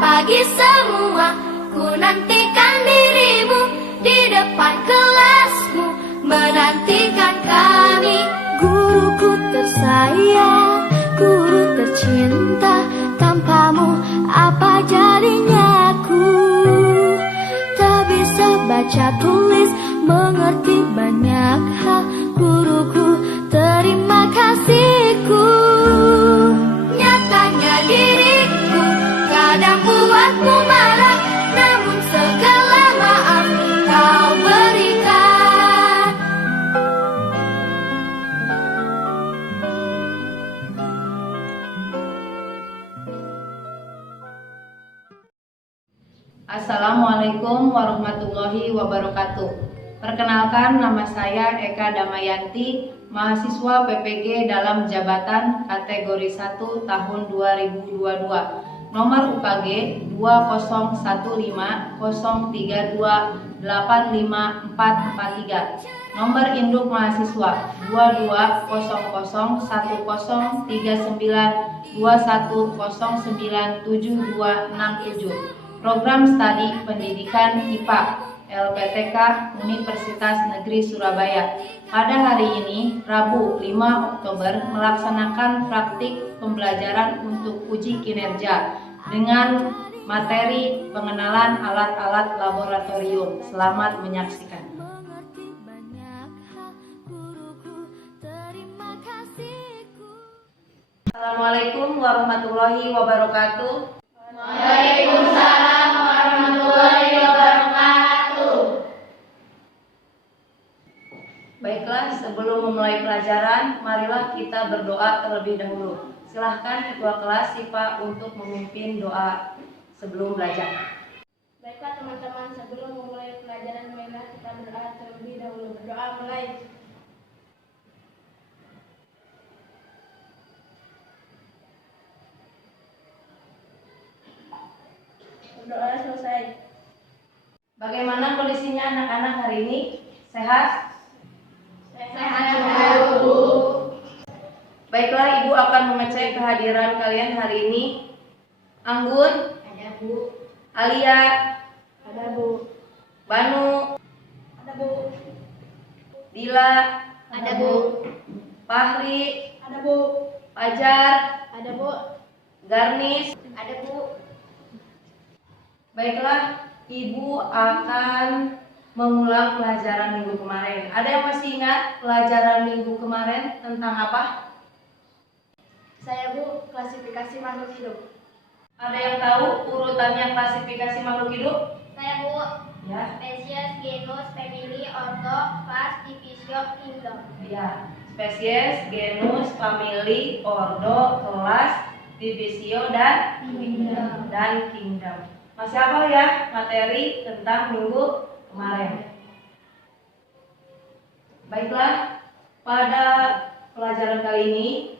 pagi semua, ku nantikan dirimu di depan kelasmu, menantikan kami. Guruku tersayang, guru tercinta, tanpamu apa jadinya aku? Tak bisa baca tulis, mengerti banyak hal. Guruku, terima kasihku. Nyatanya diriku kadang buatmu marah, namun segala maaf kau berikan. Assalamualaikum warahmatullahi wabarakatuh. Perkenalkan, nama saya Eka Damayanti, mahasiswa PPG dalam jabatan kategori 1 tahun 2022. Nomor UKG 2015032854443. Nomor induk mahasiswa 22003921097267. Program Studi Pendidikan IPA LPTK Universitas Negeri Surabaya. Pada hari ini, Rabu 5 Oktober, melaksanakan praktik pembelajaran untuk uji kinerja dengan materi pengenalan alat-alat laboratorium. Selamat menyaksikan. Assalamualaikum warahmatullahi wabarakatuh. Waalaikumsalam warahmatullahi wabarakatuh. Baiklah, sebelum memulai pelajaran, marilah kita berdoa terlebih dahulu. Silahkan Ketua Kelas IPA untuk memimpin doa sebelum belajar. Baiklah teman-teman, sebelum memulai pelajaran, marilah kita berdoa terlebih dahulu. Berdoa mulai. Berdoa selesai. Bagaimana kondisinya anak-anak hari ini? Sehat? Sehat, Bu. Baiklah, Ibu akan mengecek kehadiran kalian hari ini. Anggun? Ada, Bu. Alia? Ada, Bu. Banu? Ada, Bu. Dila? Ada, Bu. Fahri? Ada, Bu. Fajar? Ada, Bu. Garnis? Ada, Bu. Baiklah, Ibu akan mengulang pelajaran minggu kemarin. Ada yang masih ingat pelajaran minggu kemarin tentang apa? Saya, Bu, klasifikasi makhluk hidup. Ada yang tahu urutannya klasifikasi makhluk hidup? Saya, Bu. Ya. Spesies, genus, family, ordo, class, division, kingdom. Ya. Spesies, genus, famili, ordo, kelas, divisio, dan kingdom. Masih hafal ya materi tentang minggu kemarin? Baiklah, pada pelajaran kali ini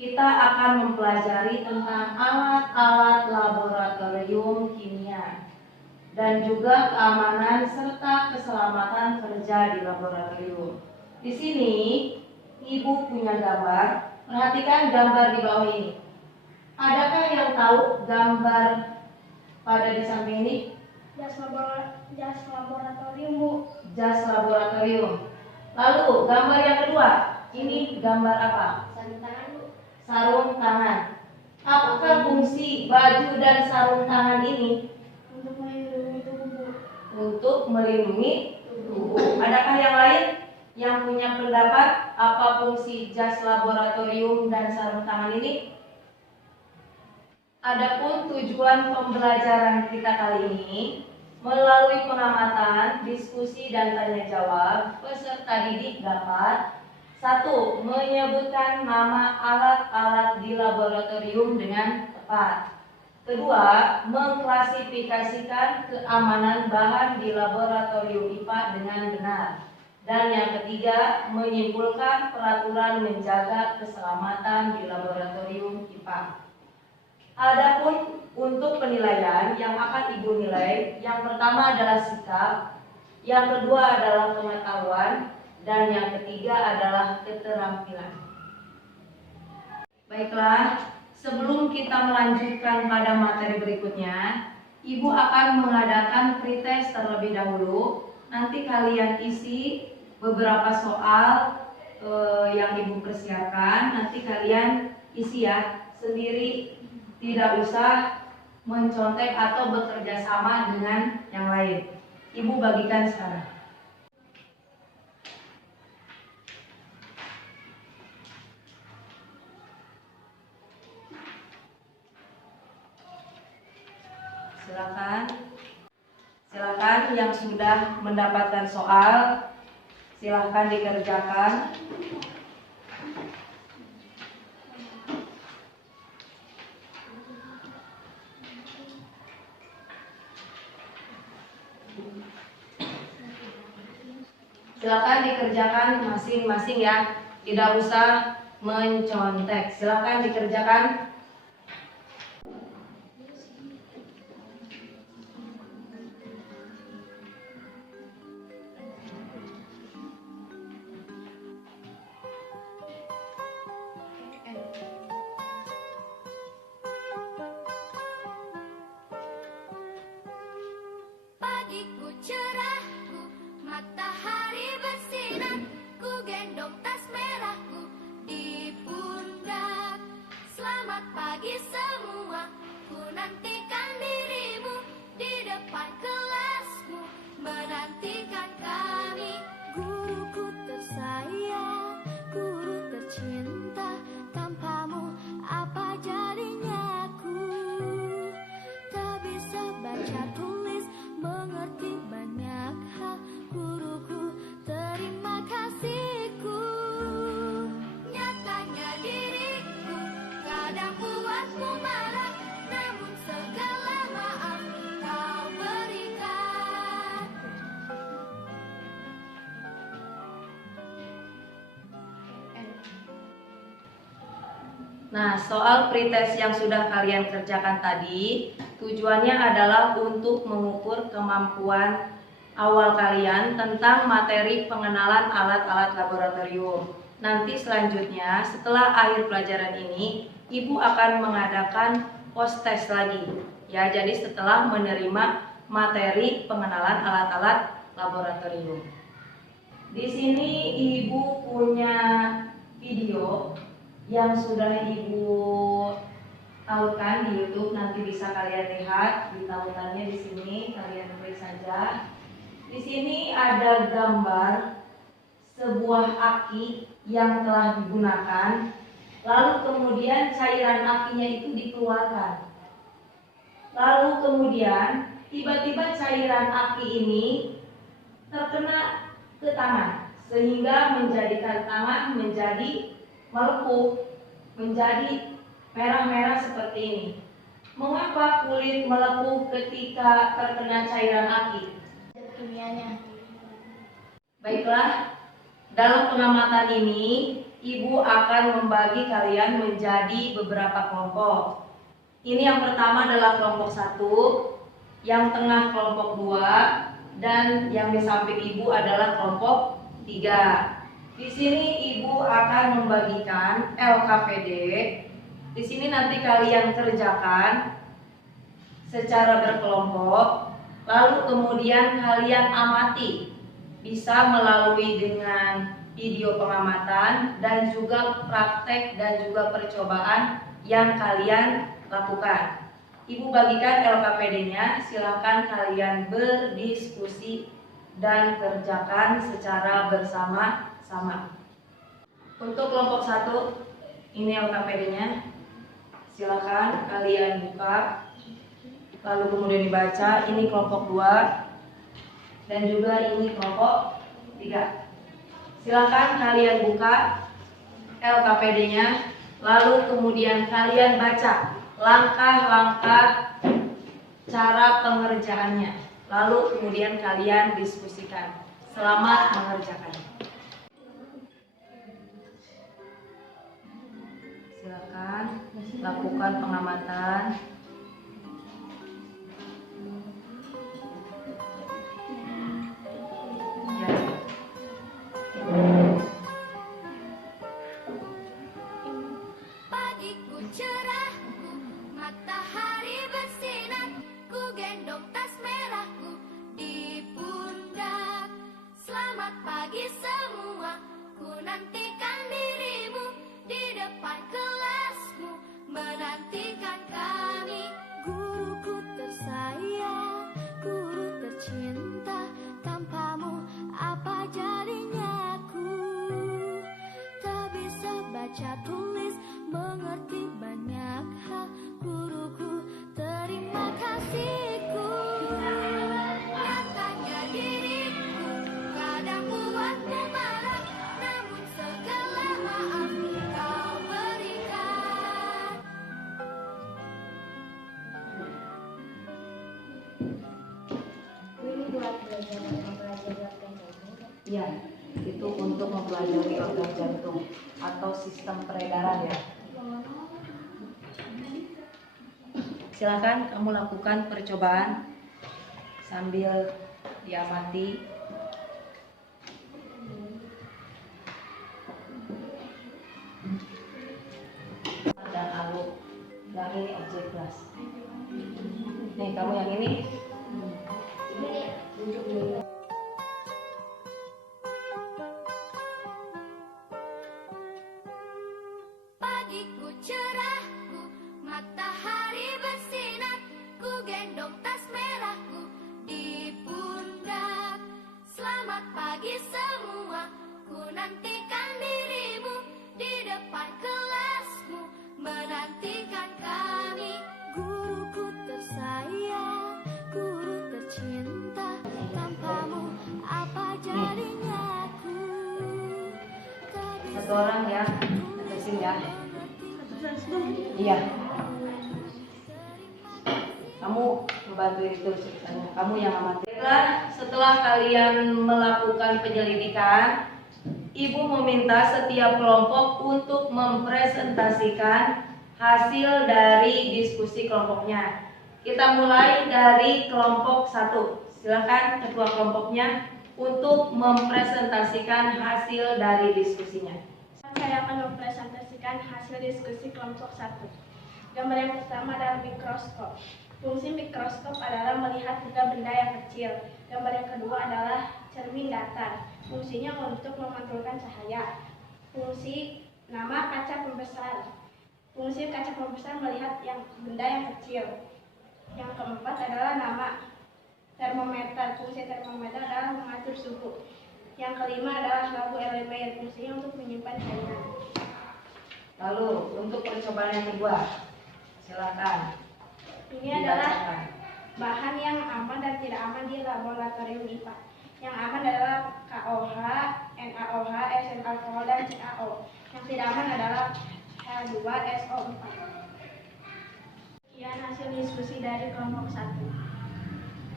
kita akan mempelajari tentang alat-alat laboratorium kimia dan juga keamanan serta keselamatan kerja di laboratorium. Di sini Ibu punya gambar. Perhatikan gambar di bawah ini. Adakah yang tahu gambar pada di samping ini? Jas laboratorium, Bu. Jas laboratorium. Lalu gambar yang kedua, ini gambar apa? Sarung tangan, Bu. Sarung tangan. Apakah fungsi baju dan sarung tangan ini? Untuk melindungi tubuh, Bu. Untuk melindungi tubuh. Adakah yang lain yang punya pendapat apa fungsi jas laboratorium dan sarung tangan ini? Adapun tujuan pembelajaran kita kali ini melalui pengamatan, diskusi dan tanya jawab, peserta didik dapat 1. Menyebutkan nama alat-alat di laboratorium dengan tepat. 2. Mengklasifikasikan keamanan bahan di laboratorium IPA dengan benar. Dan yang ketiga, menyimpulkan peraturan menjaga keselamatan di laboratorium IPA. Adapun untuk penilaian yang akan Ibu nilai, yang pertama adalah sikap, yang kedua adalah pengetahuan, dan yang ketiga adalah keterampilan. Baiklah, Sebelum kita melanjutkan pada materi berikutnya, Ibu akan mengadakan pretest terlebih dahulu. Nanti kalian isi beberapa soal yang Ibu persiapkan. Nanti kalian isi ya sendiri, tidak usah mencontek atau bekerja sama dengan yang lain. Ibu bagikan sekarang. Silakan yang sudah mendapatkan soal, silakan dikerjakan. Silakan dikerjakan masing-masing ya, tidak usah mencontek. Silakan dikerjakan. Pagiku cerahku, matahari bersinar, ku gendong tas merahku di pundak. Selamat pagi semua, ku nantikan dirimu di depan kelasmu, menantikan kami. Guruku tersayang, guru tercinta, tanpamu apa jadinya aku? Tak bisa baca tulis, mengerti banyak hal, guruku, terima kasihku. Nyatanya diriku kadang buatmu marah, namun segala maaf kau berikan. Nah, soal pretest yang sudah kalian kerjakan tadi, tujuannya adalah untuk mengukur kemampuan awal kalian tentang materi pengenalan alat-alat laboratorium. Nanti selanjutnya, setelah akhir pelajaran ini, Ibu akan mengadakan post-test lagi. Ya, jadi setelah menerima materi pengenalan alat-alat laboratorium. Di sini Ibu punya video yang sudah Ibu tautan di YouTube, nanti bisa kalian lihat di tautannya di sini, kalian klik saja. Di sini ada gambar sebuah aki yang telah digunakan, lalu kemudian cairan akinya itu dikeluarkan. Lalu kemudian tiba-tiba cairan aki ini terkena ke tangan, sehingga menjadikan tangan menjadi melepuh, menjadi merah-merah seperti ini. Mengapa kulit melepuh ketika terkena cairan aki? Kimianya. Baiklah, dalam pengamatan ini Ibu akan membagi kalian menjadi beberapa kelompok. Ini yang pertama adalah kelompok 1, yang tengah kelompok 2, dan yang di samping Ibu adalah kelompok 3. Di sini Ibu akan membagikan LKPD. Di sini nanti kalian kerjakan secara berkelompok, lalu kemudian kalian amati, bisa melalui dengan video pengamatan dan juga praktek dan juga percobaan yang kalian lakukan. Ibu bagikan LKPD-nya, silakan kalian berdiskusi dan kerjakan secara bersama-sama. Untuk kelompok 1, ini LKPD-nya. Silakan kalian buka, lalu kemudian dibaca. Ini kelompok 2 dan juga ini kelompok 3. Silakan kalian buka LKPD-nya, lalu kemudian kalian baca langkah-langkah cara pengerjaannya, lalu kemudian kalian diskusikan. Selamat mengerjakan. Silakan lakukan pengamatan. Ya. Pagiku cerah, matahari bersinar, ku gendong tas merahku di pundak. Selamat pagi semua, ku nantikan dirimu di depan kelasmu, menantikan kami. Guruku tersayang, guru tercinta, tanpamu apa jadinya aku? Tak bisa baca tulis, mengerti banyak hal, guruku terima kasihku. Nyatanya diriku kadang buatmu marah, namun segala maaf kau berikan. Ini buat belajar mempelajari organ jantung. Ya, itu untuk mempelajari organ jantung atau sistem peredaran ya. Silakan kamu lakukan percobaan sambil diamati. Dan alu, yang ini objek kelas. Nih kamu yang ini. Pagiku cerahku, matahari bersinar, ku gendong tas merahku di pundak. Selamat pagi semua, ku nantikan dirimu di depan kelasmu, menantikan kami. Guruku tersayang, guru tercinta, tanpamu apa jadinya aku? Tak bisa Satu orang ya, terusin ya. Iya. Kamu membantu itu ceritanya. Kamu yang amati. Setelah kalian melakukan penyelidikan, Ibu meminta setiap kelompok untuk mempresentasikan hasil dari diskusi kelompoknya. Kita mulai dari kelompok 1. Silakan ketua kelompoknya untuk mempresentasikan hasil dari diskusinya. Saya akan mempresentasikan hasil diskusi kelompok 1. Gambar yang pertama adalah mikroskop. Fungsi mikroskop adalah melihat benda-benda yang kecil. Gambar yang kedua adalah cermin datar. Fungsinya untuk memantulkan cahaya. Fungsi nama kaca pembesar. Fungsi kaca pembesar melihat benda yang kecil. Yang keempat adalah nama termometer. Fungsi termometer adalah mengatur suhu. Yang kelima adalah lampu LED, fungsinya untuk menyimpan cairan. Lalu untuk percobaan yang kedua, silakan. Ini adalah bahan yang aman dan tidak aman di laboratorium IPA. Yang aman adalah KOH, NaOH, SN alkohol, dan CaO. Yang tidak aman adalah H2SO4. Sekian hasil diskusi dari kelompok 1.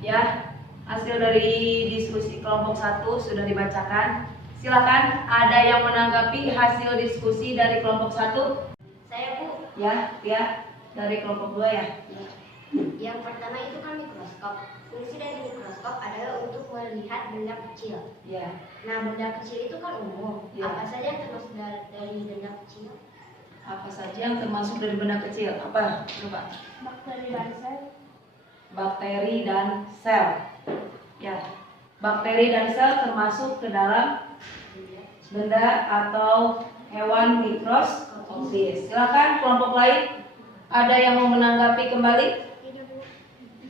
Ya, hasil dari diskusi kelompok 1 sudah dibacakan. Silakan, ada yang menanggapi hasil diskusi dari kelompok 1? Saya, Bu. Ya, dari kelompok 2 ya. Yang pertama itu kan mikroskop. Fungsi dari mikroskop adalah untuk melihat benda kecil. Ya. Nah, benda kecil itu kan umum. Ya. Apa saja yang termasuk dari benda kecil? Apa saja yang termasuk dari benda kecil? Apa? Coba. Bakteri dan sel. Bakteri dan sel. Ya. Bakteri dan sel termasuk ke dalam benda atau hewan mikroskopis. Silakan kelompok lain. Ada yang mau menanggapi kembali?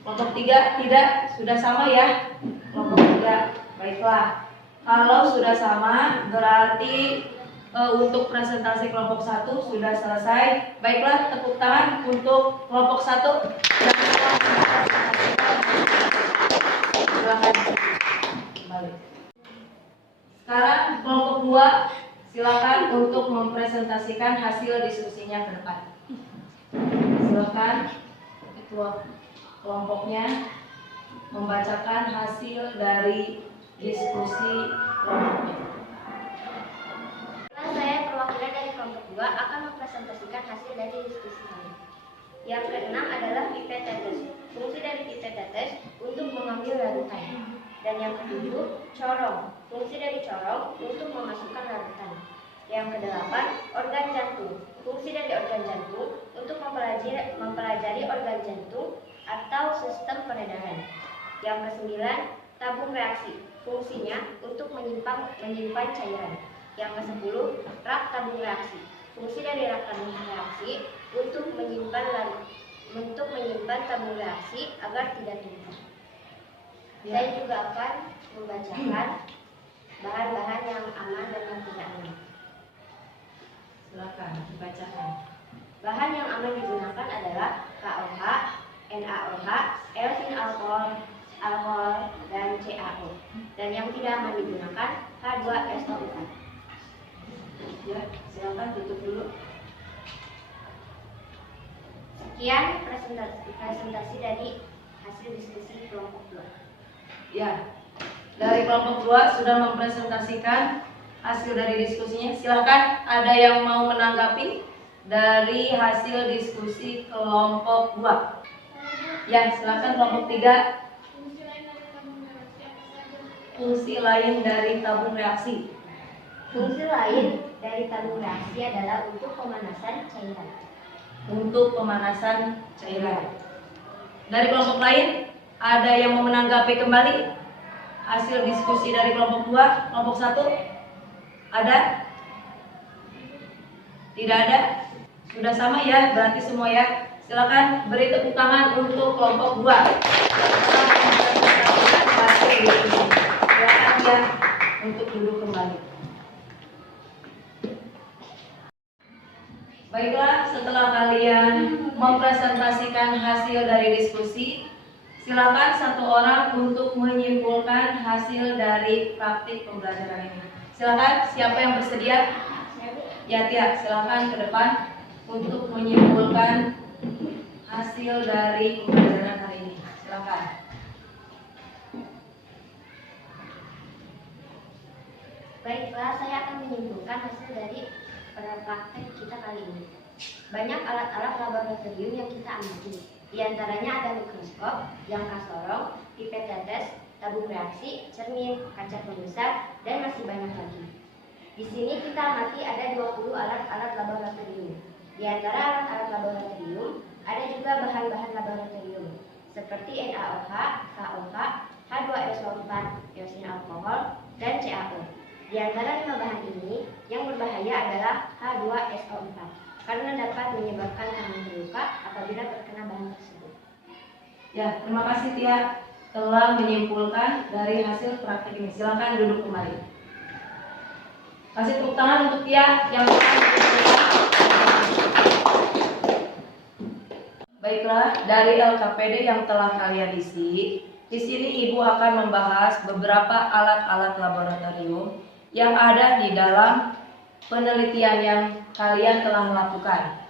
Kelompok 3 tidak, sudah sama ya? Kelompok 3, baiklah. Kalau sudah sama, berarti untuk presentasi kelompok 1 sudah selesai. Baiklah, tepuk tangan untuk kelompok 1. Silakan kembali. Sekarang kelompok 2, silakan untuk mempresentasikan hasil diskusinya ke depan. Silakan ketua kelompoknya membacakan hasil dari diskusi kelompoknya. Saya perwakilan dari kelompok 2 akan mempresentasikan hasil dari diskusi kami. Yang keenam adalah pipet tetes. Fungsi dari pipet tetes untuk mengambil larutan. Dan yang ketujuh, corong. Fungsi dari corong untuk memasukkan larutan. Yang kedelapan, organ jantung. Fungsi dari organ jantung untuk mempelajari rongga jantung atau sistem peredaran. Yang kesembilan, tabung reaksi. Fungsinya untuk menyimpan cairan. Yang kesepuluh, rak tabung reaksi. Fungsi dari rak tabung reaksi untuk menyimpan tabung reaksi agar tidak tumpah. Saya juga akan membacakan bahan-bahan yang aman dan yang tidak aman. Silakan dibacakan. Bahan yang aman digunakan adalah KOH, NaOH, eusin alkohol, dan CaO. Dan yang tidak aman digunakan H2SO4. Ya, silakan tutup dulu. Sekian presentasi dari hasil diskusi kelompok 2. Ya, dari kelompok 2 sudah mempresentasikan hasil dari diskusinya. Silakan, ada yang mau menanggapi dari hasil diskusi kelompok 2? Ya, silakan kelompok 3. Fungsi lain dari tabung reaksi. Fungsi lain dari tabung reaksi adalah untuk pemanasan cairan. Untuk pemanasan cairan. Dari kelompok lain, ada yang mau menanggapi kembali hasil diskusi dari kelompok 2, kelompok 1? Ada? Tidak ada? Sudah sama ya, berarti semua ya. Silakan beri tepuk tangan untuk kelompok 2. Silakan ya untuk duduk kembali. Baiklah, setelah kalian mempresentasikan hasil dari diskusi, silakan satu orang untuk menyimpulkan hasil dari praktik pembelajaran ini. Silakan, siapa yang bersedia? Ya, Tia, silakan ke depan untuk menyimpulkan hasil dari pembelajaran hari ini. Silakan. Baiklah, saya akan menyimpulkan hasil dari praktek kita kali ini. Banyak alat-alat laboratorium yang kita amati. Di antaranya ada mikroskop, jangka sorong, pipet tetes, tabung reaksi, cermin, kaca pembesar, dan masih banyak lagi. Di sini kita amati ada 20 alat-alat laboratorium. Di antara alat-alat laboratorium ada juga bahan-bahan laboratorium seperti NaOH, KOH, H2SO4, eusin alkohol, dan CaO. Di antara 5 bahan ini, yang berbahaya adalah H2SO4 karena dapat menyebabkan tangan terluka apabila terkena bahan tersebut. Ya, terima kasih Tia telah menyimpulkan dari hasil praktik ini. Silakan duduk kembali. Kasih tepuk tangan untuk Tia yang telah menyimpulkan. Baiklah, dari LKPD yang telah kalian isi, di sini Ibu akan membahas beberapa alat-alat laboratorium yang ada di dalam penelitian yang kalian telah lakukan.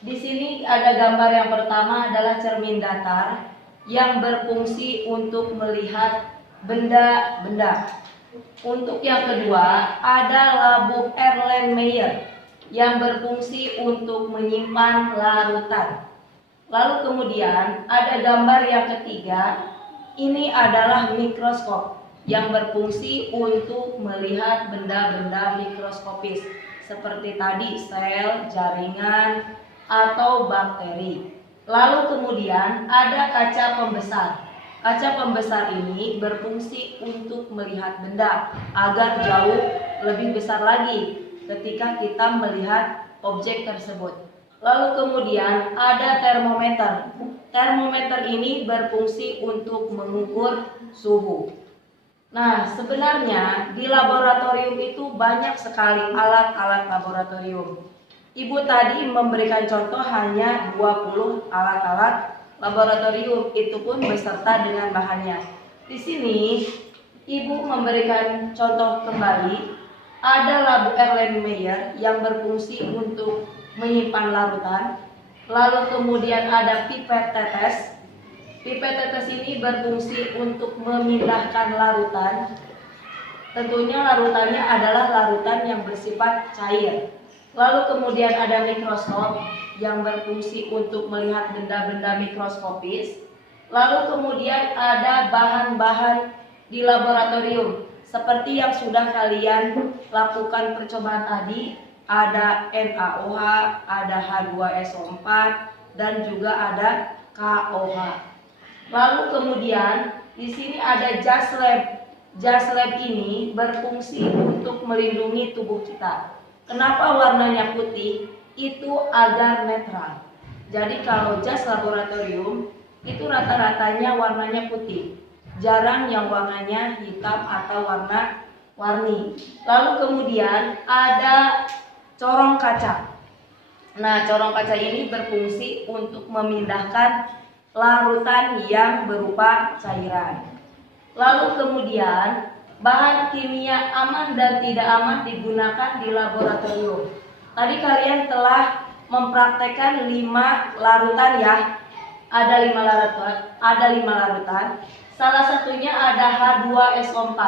Di sini ada gambar yang pertama adalah cermin datar yang berfungsi untuk melihat benda-benda. Untuk yang kedua ada labu Erlenmeyer yang berfungsi untuk menyimpan larutan. Lalu kemudian ada gambar yang ketiga, ini adalah mikroskop yang berfungsi untuk melihat benda-benda mikroskopis seperti tadi sel, jaringan, atau bakteri. Lalu kemudian ada kaca pembesar. Kaca pembesar ini berfungsi untuk melihat benda agar jauh lebih besar lagi ketika kita melihat objek tersebut. Lalu kemudian ada termometer. Termometer ini berfungsi untuk mengukur suhu. Nah, sebenarnya di laboratorium itu banyak sekali alat-alat laboratorium. Ibu tadi memberikan contoh hanya 20 alat-alat laboratorium, itu pun beserta dengan bahannya. Di sini Ibu memberikan contoh kembali, ada labu Erlenmeyer yang berfungsi untuk menyimpan larutan. Lalu kemudian ada pipet tetes. Pipet tetes ini berfungsi untuk memindahkan larutan. Tentunya larutannya adalah larutan yang bersifat cair. Lalu kemudian ada mikroskop yang berfungsi untuk melihat benda-benda mikroskopis. Lalu kemudian ada bahan-bahan di laboratorium seperti yang sudah kalian lakukan percobaan tadi. Ada NaOH, ada H2SO4, dan juga ada KOH. Lalu kemudian di sini ada jas lab. Jas lab ini berfungsi untuk melindungi tubuh kita. Kenapa warnanya putih? Itu agar netral. Jadi kalau jas laboratorium itu rata-ratanya warnanya putih. Jarang yang warnanya hitam atau warna-warni. Lalu kemudian ada corong kaca. Nah, corong kaca ini berfungsi untuk memindahkan larutan yang berupa cairan. Lalu kemudian bahan kimia aman dan tidak aman digunakan di laboratorium. Tadi kalian telah mempraktekkan 5 larutan ya. Ada 5 larutan. Salah satunya ada H2SO4.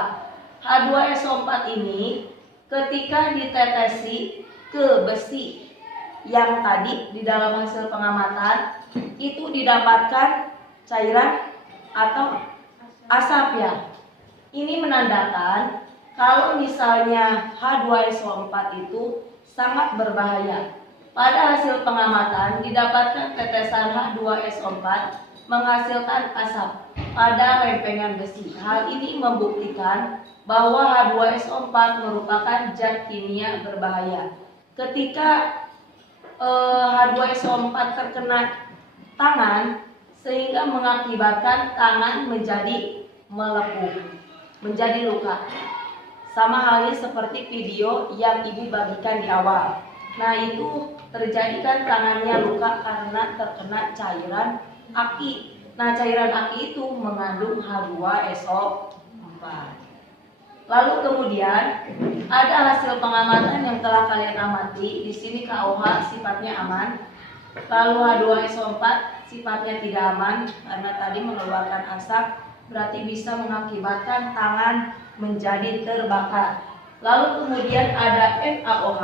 H2SO4 ini ketika ditetesi ke besi yang tadi di dalam hasil pengamatan itu didapatkan cairan atau asap ya. Ini menandakan kalau misalnya H2SO4 itu sangat berbahaya. Pada hasil pengamatan didapatkan tetesan H2SO4 menghasilkan asap pada lempengan besi. Hal ini membuktikan bahwa H2SO4 merupakan zat kimia berbahaya. Ketika H2SO4 terkena tangan sehingga mengakibatkan tangan menjadi melepuh, menjadi luka. Sama halnya seperti video yang ibu bagikan di awal. Nah, itu terjadi kan tangannya luka karena terkena cairan aki. Nah, cairan aki itu mengandung H2SO4. Lalu kemudian ada hasil pengamatan yang telah kalian amati. Di sini KOH sifatnya aman. Lalu H2SO4 sifatnya tidak aman karena tadi mengeluarkan asap, berarti bisa mengakibatkan tangan menjadi terbakar. Lalu kemudian ada NaOH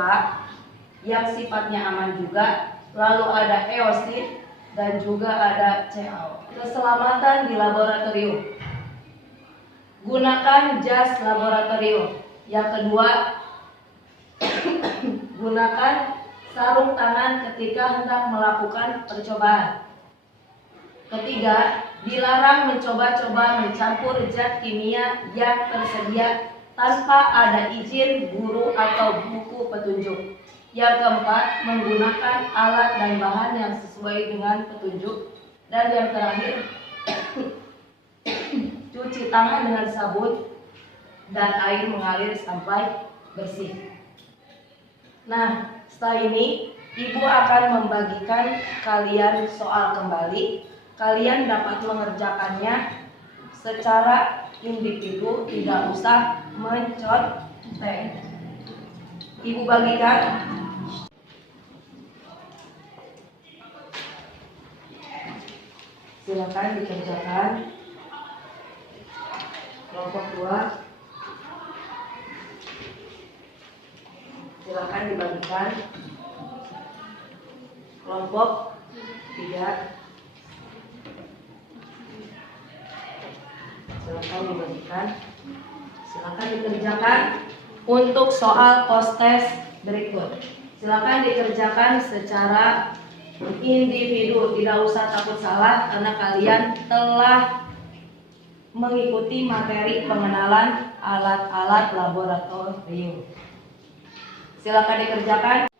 yang sifatnya aman juga. Lalu ada eosin dan juga ada CaO. Keselamatan di laboratorium. Gunakan jas laboratorium. Yang kedua, gunakan sarung tangan ketika hendak melakukan percobaan. Ketiga, dilarang mencoba-coba mencampur zat kimia yang tersedia tanpa ada izin guru atau buku petunjuk. Yang keempat, menggunakan alat dan bahan yang sesuai dengan petunjuk. Dan yang terakhir, cuci tangan dengan sabun dan air mengalir sampai bersih. Nah, setelah ini ibu akan membagikan kalian soal kembali. Kalian dapat mengerjakannya secara individu, tidak usah mencontek. Ibu bagikan. Silakan dikerjakan. Kelompok 2. Silakan dibagikan. Kelompok 3. Silakan dibagikan. Silakan dikerjakan untuk soal post test berikut. Silakan dikerjakan secara individu, tidak usah takut salah karena kalian telah mengikuti materi pengenalan alat-alat laboratorium. Silakan dikerjakan.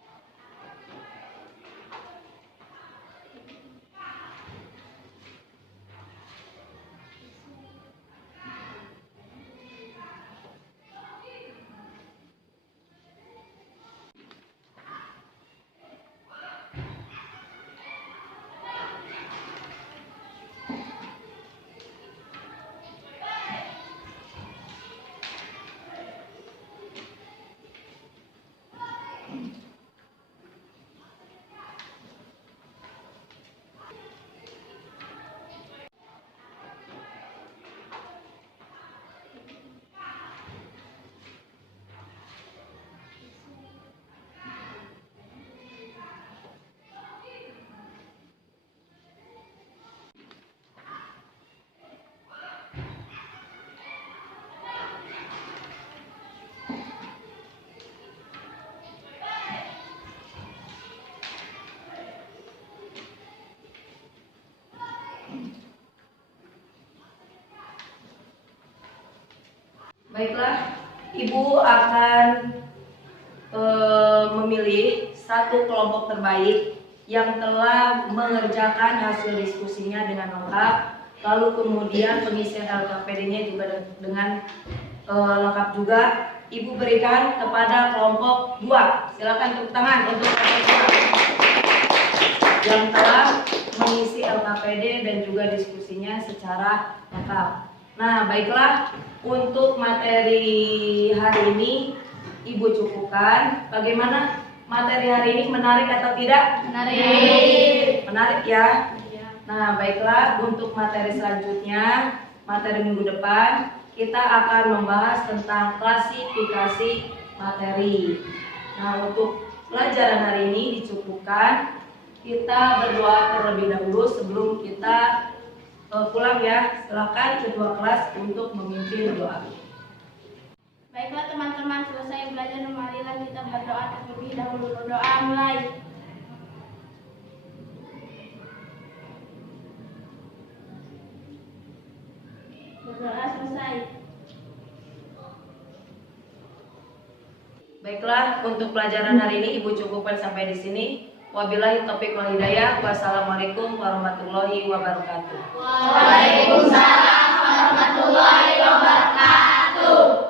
Baiklah, Ibu akan memilih satu kelompok terbaik yang telah mengerjakan hasil diskusinya dengan lengkap, lalu kemudian pengisian LKPD-nya juga dengan lengkap juga. Ibu berikan kepada kelompok 2. Silakan tepuk tangan untuk kelompok 2 yang telah mengisi LKPD dan juga diskusinya secara lengkap. Nah, baiklah, untuk materi hari ini Ibu cukupkan. Bagaimana materi hari ini, menarik atau tidak? Menarik. Menarik ya? Nah, baiklah, untuk materi selanjutnya, materi minggu depan, kita akan membahas tentang klasifikasi materi. Nah, untuk pelajaran hari ini dicukupkan. Kita berdoa terlebih dahulu sebelum kita pulang ya. Silakan ketua kelas untuk memimpin doa. Baiklah teman-teman, selesai belajar, marilah kita berdoa terlebih dahulu. Berdoa mulai. Berdoa selesai. Baiklah, untuk pelajaran hari ini Ibu cukupkan sampai di sini. Wabillahi taufiq wal hidayah. Wassalamualaikum warahmatullahi wabarakatuh. Waalaikumsalam warahmatullahi wabarakatuh.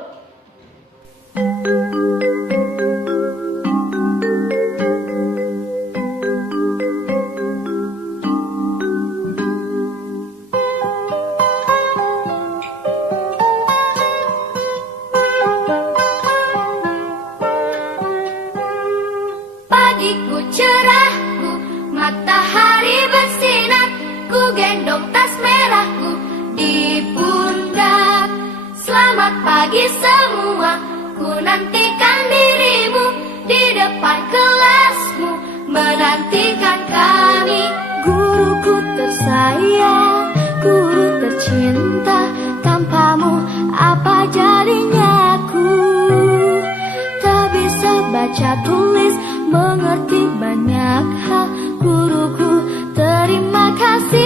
Pagiku cerahku, matahari bersinar, ku gendong tas merahku di pundak. Selamat pagi semua, ku nantikan dirimu di depan kelasmu, menantikan kami. Guruku tersayang, guru tercinta, tanpamu apa jadinya aku? Tak bisa baca tulis, mengerti banyak hal. Guruku, terima kasih.